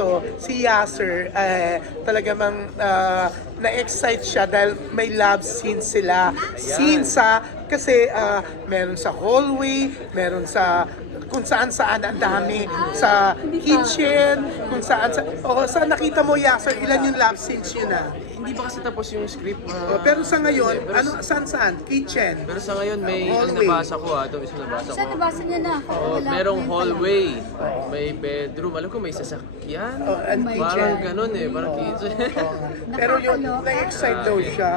to, si Yasser, talaga mang na-excite siya dahil may love scene sila. Scene sa, kasi meron sa hallway, meron sa kung saan-saan ang dami, sa kitchen, kung saan saan nakita mo, Yasser, ilan yung love scenes yun Hindi ba kasi tapos yung script? pero sa ngayon, Pero saan-saan? Kitchen. Pero sa ngayon may Hallway. nabasa ko ito mismo nabasa Siya, ko. nabasa niya na ako. Oh, Wala merong pa rin hallway, may bedroom, alam ko may sasakyan. And my Parang God. ganun parang kitchen. Pero yun, Nakakaloka. na-excite daw siya.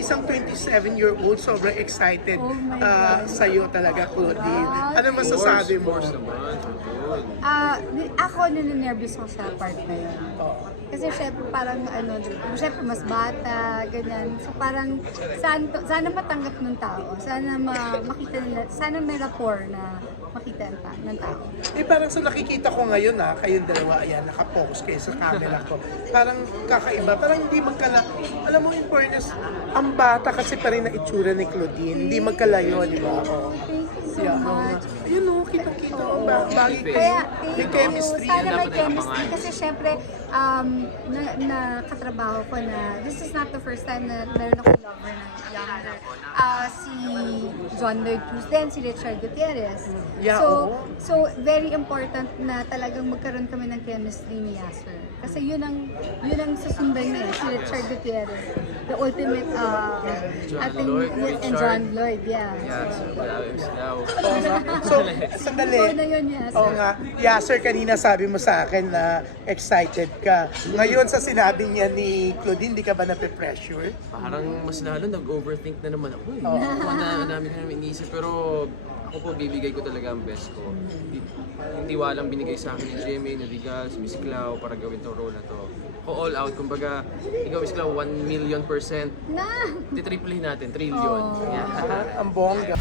Isang 27-year-old, sobrang excited Oh my God. sa'yo talaga, Claudine. Ano masasabi mo? Of course naman, good. Ako naninervous ako sa part na yun. Kasi syempre parang syempre mas bata, ganyan. So parang sana matanggap ng tao, sana makita nila, sana may rapport na makita ng tao. Parang sa nakikita ko ngayon kayong dalawa, ayan, nakapokus kayo sa camera ko. Parang kakaiba, parang hindi alam mo in fairness, ang bata kasi pa rin na itsura ni Claudine, hindi magkalayo, di ba? Thank you so much. Ayun kita-kita ang bagay kayo. Kaya, May chemistry. sana may dapat chemistry. nakapangalan. Kasi syempre, nakatrabaho ko na, this is not the first time na meron akong lover na younger. Si John Lloyd Cruz din, si Richard Gutierrez. Yeah, oo. So, very important na talagang magkaroon kami ng chemistry ni Yasser. Kasi yun ang susundan niya, si Richard Gutierrez. The ultimate, Lloyd, and Richard. John Lloyd, yeah. Yeah, so maraming daw. So, sandali. Ikaw na yun, Yasser. Oo nga. Yasser, kanina sabi mo sa akin na excited ka. Ngayon sa sinabi niya ni Claudine, di ka ba nape-pressure? Parang mas lalo nag-overthink na naman ako. Ang dami ko namin iniisip pero ako po bibigay ko talaga ang best ko. Hindi walang binigay sa akin ni Jimmy, ni Rigal, si Miss Clau para gawin tong role na to. Ako all out, kumbaga, ikaw Miss Clau, 1,000,000%. Na! Titriplihin natin, trillion. Yeah. Ang bongga.